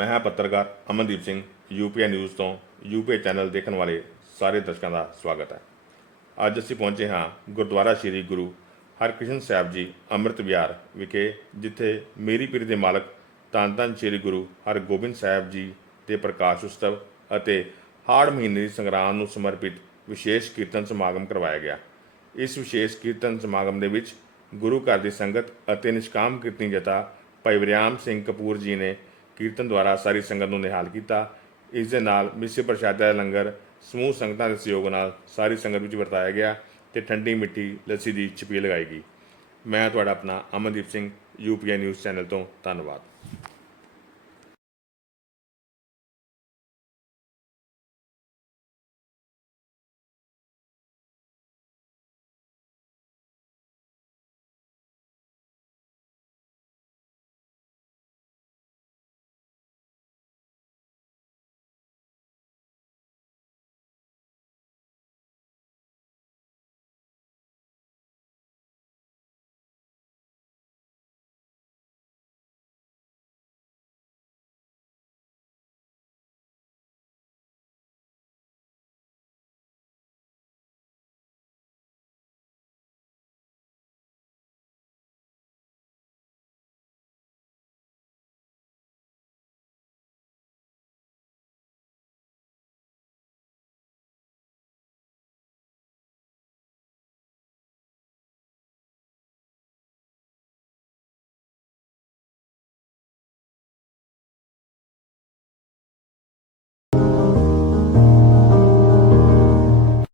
ਮੈਂ ਹਾਂ ਪੱਤਰਕਾਰ ਅਮਨਦੀਪ ਸਿੰਘ ਯੂਪੀਏ ਨਿਊਜ਼ ਤੋਂ ਯੂਪੀਏ ਚੈਨਲ ਦੇਖਣ ਵਾਲੇ ਸਾਰੇ ਦਰਸ਼ਕਾਂ ਦਾ ਸਵਾਗਤ ਹੈ। ਅੱਜ ਅਸੀਂ ਪਹੁੰਚੇ ਹਾਂ ਗੁਰਦੁਆਰਾ ਸ੍ਰੀ ਗੁਰੂ ਹਰਕ੍ਰਿਸ਼ਨ ਸਾਹਿਬ ਜੀ ਅੰਮ੍ਰਿਤ ਵਿਹਾਰ ਵਿਖੇ, ਜਿੱਥੇ ਮੇਰੀ ਪੀਰੀ ਦੇ ਮਾਲਕ ਧੰਨ ਧੰਨ ਸ੍ਰੀ ਗੁਰੂ ਹਰਗੋਬਿੰਦ ਸਾਹਿਬ ਜੀ ਦੇ ਪ੍ਰਕਾਸ਼ ਉਤਸਵ ਅਤੇ ਹਾੜ ਮਹੀਨੇ ਦੀ ਸੰਗਰਾਂਦ ਨੂੰ ਸਮਰਪਿਤ ਵਿਸ਼ੇਸ਼ ਕੀਰਤਨ ਸਮਾਗਮ ਕਰਵਾਇਆ ਗਿਆ। ਇਸ ਵਿਸ਼ੇਸ਼ ਕੀਰਤਨ ਸਮਾਗਮ ਦੇ ਵਿੱਚ ਗੁਰੂ ਘਰ ਦੀ ਸੰਗਤ ਅਤੇ ਨਿਸ਼ਕਾਮ ਕੀਰਤਨੀ ਜਥਾ ਭਾਈ ਵਿਰਿਆਮ ਸਿੰਘ ਕਪੂਰ ਜੀ ਨੇ ਕੀਰਤਨ ਦੁਆਰਾ ਸਾਰੀ ਸੰਗਤ ਨੂੰ ਨਿਹਾਲ ਕੀਤਾ। ਇਸ ਦੇ ਨਾਲ ਮਿੱਸੇ ਪ੍ਰਸ਼ਾਦਾ ਦਾ ਲੰਗਰ, ਸਮੂਹ ਸੰਗਤਾਂ ਦੇ ਸਹਿਯੋਗ ਨਾਲ ਸਾਰੀ ਸੰਗਤ ਵਿੱਚ ਵਰਤਾਇਆ ਗਿਆ ਤੇ ਠੰਡੀ ਮਿੱਠੀ ਲੱਸੀ ਦੀ ਛਪੀ ਲਗਾਈ ਗਈ। ਮੈਂ ਤੁਹਾਡਾ ਆਪਣਾ Amandeep Singh UPI news channel ਤੋਂ ਧੰਨਵਾਦ।